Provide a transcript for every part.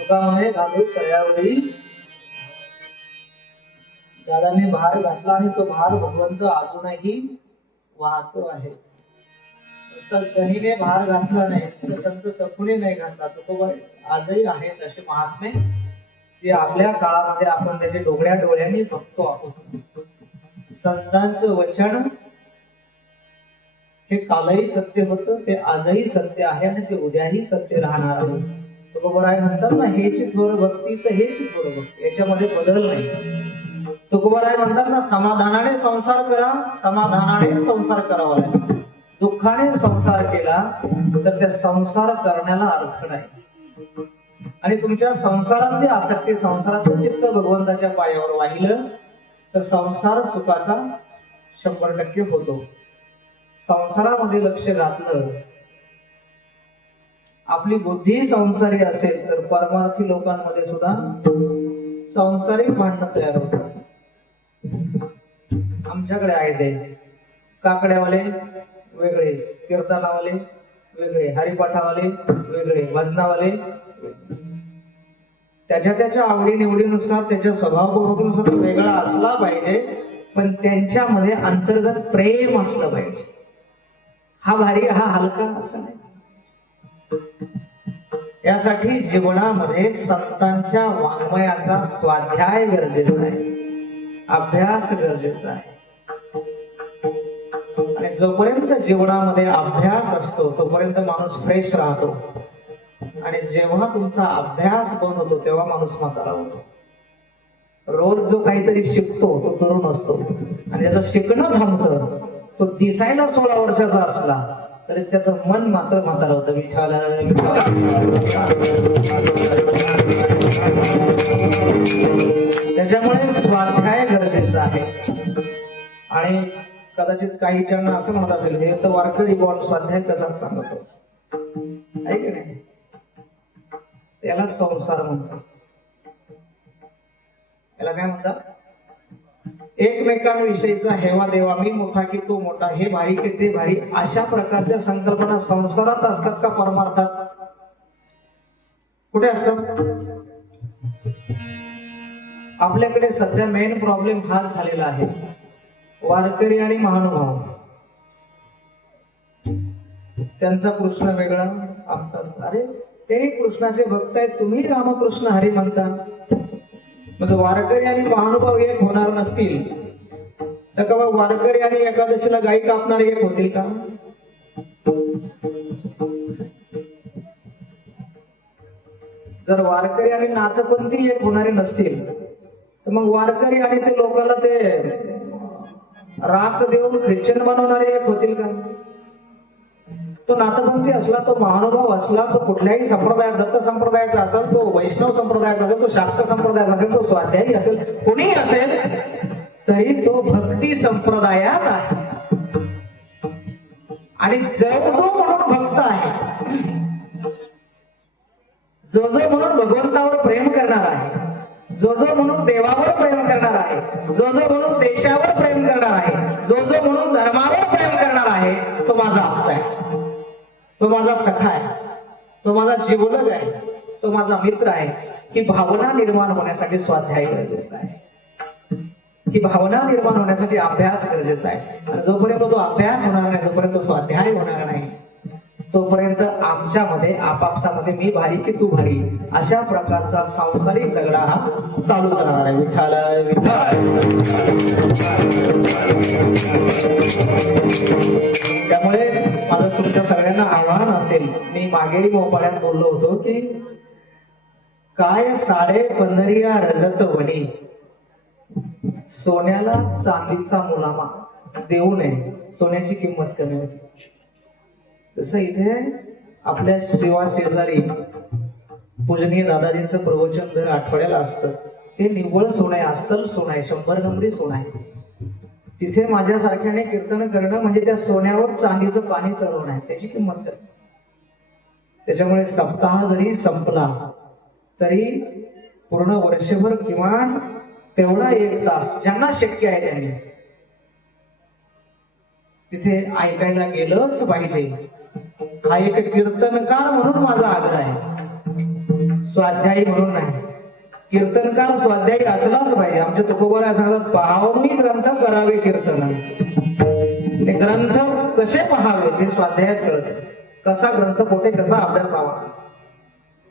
सुखामध्ये घालून तळ्यावरी दादाने भार घातला आणि तो भार भगवंत अजूनही वाहतो आहे. तर जणीने भार घातला नाही तर संत सकुने नाही घातला तो आजही आहेत असे महात्मे जे आपल्या काळामध्ये आपण त्याचे डोगड्या डोळ्यांनी बघतो आहोत. संतांचं वचन हे कालही सत्य होतं ते आजही सत्य आहे आणि ते उद्याही सत्य राहणार आहे. तुकोबराय म्हणतात ना हेच थोर भक्ती तर हेच थोर भक्ती याच्यामध्ये बदल नाही. तुकोबराय म्हणतात ना समाधानाने संसार करा समाधानाने संसार करावा लागेल. दुःखाने संसार केला तर त्या संसार करण्याला अर्थ नाही. आणि तुमच्या संसारातली आसक्ती संसाराचं चित्त भगवंताच्या पायावर वाहिलं तर संसार सुखाचा शंभर टक्के होतो. संसारामध्ये लक्ष घातलं आपली बुद्धी संसारी असेल तर परमार्थी लोकांमध्ये सुद्धा संसारिक भांडणं तयार होतात. आमच्याकडे आहे ते. काकड्यावाले वेगळे कीर्तनावाले वेगळे हरिपाठावाले वेगळे भजनावाले त्याच्या त्याच्या आवडीनिवडीनुसार त्याच्या स्वभावपूर्वकनुसार तो वेगळा असला पाहिजे पण त्यांच्यामध्ये अंतर्गत प्रेम असलं पाहिजे. हा भारी हा हलका असं नाही. यासाठी जीवनामध्ये संतांच्या वाङ्मयाचा स्वाध्याय गरजेचा आहे. अभ्यास गरजेचा आहे. आणि जोपर्यंत जीवनामध्ये अभ्यास असतो तोपर्यंत माणूस फ्रेश राहतो. आणि जेव्हा तुमचा अभ्यास बंद होतो तेव्हा माणूस म्हातारा होतो. रोज जो काहीतरी शिकतो तो तरुण असतो. आणि त्याचं शिकणं थांबतं. तो दिसायला सोळा वर्षाचा असला तरी त्याचं मन मात्र म्हातारा होतं. विठाला त्याच्यामुळे स्वाध्याय गरजेचा आहे. आणि कदाचित काही जण असं म्हणत असेल हे तर वारकरी बॉल स्वाध्याय कसा सांगतो? आहे नाही? त्याला संसार म्हणतात. त्याला काय म्हणतात? एकमेकांविषयीचा हेवा देवा. मी मोठा की तो मोठा. हे भारी की ते भारी. अशा प्रकारच्या संकल्पना संसारात असतात का परमार्थात? कुठे असतात? आपल्याकडे सध्या मेन प्रॉब्लेम हा झालेला आहे. वारकरी आणि महानुभाव. त्यांचा कृष्ण वेगळा आमचा अरे ते कृष्णाचे भक्त आहेत. तुम्ही रामकृष्ण हरी म्हणता. म्हणजे वारकरी आणि महानुभाव एक होणार नसतील. तर का वारकरी आणि एकादशीला गाई कापणारे एक होतील का? जर वारकरी आणि नाथपंथी एक होणारे नसतील तर मग वारकरी आणि ते लोकांना ते राख देऊन ख्रिश्चन बनवणारे एक होतील का? तो नाथपंथी असला तो महानुभाव असला तो कुठल्याही संप्रदायात दत्त संप्रदायाचा असेल तो वैष्णव संप्रदायाचा असेल तो शाक्त संप्रदायाचा असेल तो स्वाध्यायी असेल कुणीही असेल तरी तो भक्ती संप्रदायात आहे. आणि जगतो म्हणून भक्त आहे. जो जो म्हणून भगवंतावर प्रेम करणार आहे जो जो म्हणून देवावर प्रेम करणार आहे जो जो म्हणून देशावर प्रेम करणार आहे जो जो म्हणून धर्मावर प्रेम करणार आहे तो माझा भक्त आहे. तो माझा सखा आहे. तो माझा जीवलग आहे. तो माझा मित्र आहे. ही भावना निर्माण होण्यासाठी स्वाध्याय गरजेचा आहे. ही भावना निर्माण होण्यासाठी अभ्यास गरजेचा आहे. आणि जोपर्यंत तो अभ्यास होणार नाही जोपर्यंत तो स्वाध्याय होणार नाही तोपर्यंत आमच्यामध्ये आपापसामध्ये मी भारी की तू भारी अशा प्रकारचा सांसारिक झगडा हा चालूच राहणार आहे. विठाल त्यामुळे मागेही मोपाड्यात बोललो होतो की काय साडे पंधरिया रजत वडी सोन्याला चांदीचा मुलामा. देऊ नये. सोन्याची किंमत कमी होती. तसं इथे आपल्या सेवा शेजारी पूजनीय दादाजींचं प्रवचन जर आठवड्याला असतं ते निव्वळ सोनं आहे अस्सल सोनं आहे शंभर नंबरी सोनं आहे. तिथे माझ्यासारख्याने कीर्तन करणं म्हणजे त्या सोन्यावर चांदीचं पाणी चढवणं आहे. त्याची किंमत कर त्याच्यामुळे सप्ताह जरी संपला तरी पूर्ण वर्षभर किमान तेवढा एक तास ज्यांना शक्य आहे त्यांनी तिथे ऐकायला गेलंच पाहिजे. हा एक कीर्तनकार म्हणून माझा आग्रह आहे. स्वाध्यायी म्हणून नाही. कीर्तनकार स्वाध्यायी असलाच पाहिजे. आमच्या तुकोबाला सांगतात पाहूनही ग्रंथ करावे कीर्तन. ग्रंथ कसे पहावे ते स्वाध्यायात कळत. कसा ग्रंथ कोठे कसा अभ्यासावा?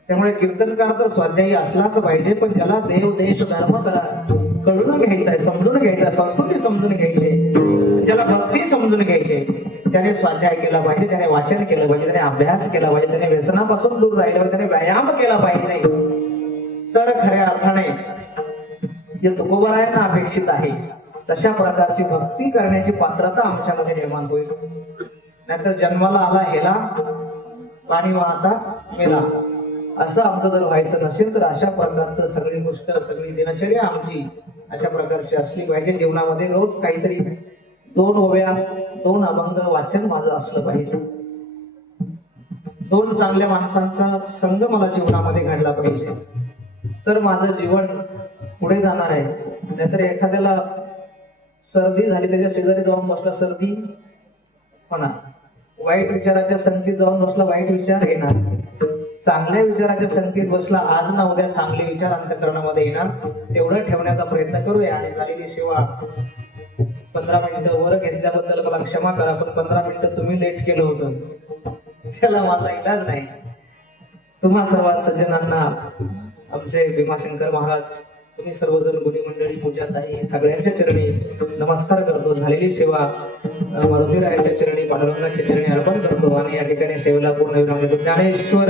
त्यामुळे कीर्तनकार तर स्वाध्यायी असलाच पाहिजे पण त्याला देव देश धर्म करा. कळून घ्यायचा आहे समजून घ्यायचा आहे, संस्कृती समजून घ्यायची. आहे. ज्याला भक्ती समजून घ्यायची. आहे, त्याने स्वाध्याय केला पाहिजे त्याने वाचन केलं पाहिजे त्याने अभ्यास केला पाहिजे त्याने व्यसनापासून दूर राहिलं त्याने व्यायाम केला पाहिजे. तर खऱ्या अर्थाने जे तुकोबरायांना अपेक्षित आहे तशा प्रकारची भक्ती करण्याची पात्रता आमच्यामध्ये निर्माण होईल. नाहीतर जन्माला आला हेला पाणी वाहताच मेला. असं आमचं जर व्हायचं नसेल तर अशा प्रकारचं सगळी गोष्ट सगळी दिनचर्या आमची अशा प्रकारची असली पाहिजे. जीवनामध्ये रोज काहीतरी दोन ओव्या दोन अभंग वाचन माझं असलं पाहिजे. दोन चांगल्या माणसांचा संघ मला जीवनामध्ये घडला पाहिजे. तर माझं जीवन पुढे जाणार आहे. नाहीतर एखाद्याला सर्दी झाली त्याच्या शेजारी जाऊन बसला सर्दी होणार. वाईट विचाराच्या संगतीत जाऊन बसला वाईट विचार येणार चांगल्या विचाराच्या संगतीत बसला आज ना उद्या चांगले विचार अंतकरणामध्ये येणार. तेवढं ठेवण्याचा प्रयत्न करूया आणि झालेली सेवा पंधरा मिनिटं वर घेतल्याबद्दल मला क्षमा करा पण पंधरा मिनिटं तुम्ही लेट केलं होतं. त्याला माझा इलाज नाही. तुम्हा सर्व सज्जनांना आमचे भीमाशंकर महाराज तुम्ही सर्वजण गुणी मंडळी पूजात आहे सगळ्यांच्या चरणी नमस्कार करतो. झालेली सेवा मारुती मारुतीरायाच्या चरणी पांडुरंगाच्या चरणी अर्पण करतो आणि या ठिकाणी सेवेला पूर्ण विराम देतो ज्ञानेश्वर!